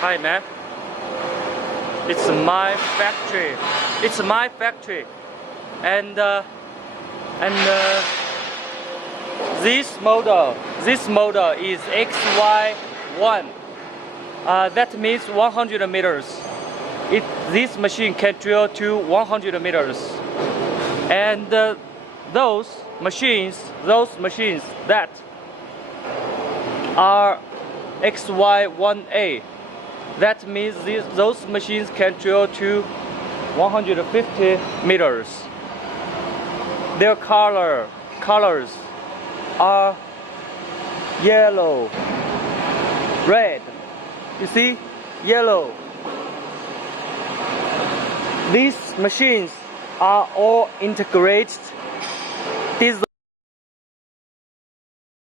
Hi, man. It's my factory. It's my factory, and this model is XY-1. That means 100 meters. This machine can drill to 100 meters, and those machines that are XY-1A. That means those machines can drill to 150 meters. Their colors are yellow, red. You see, yellow. These machines are all integrated.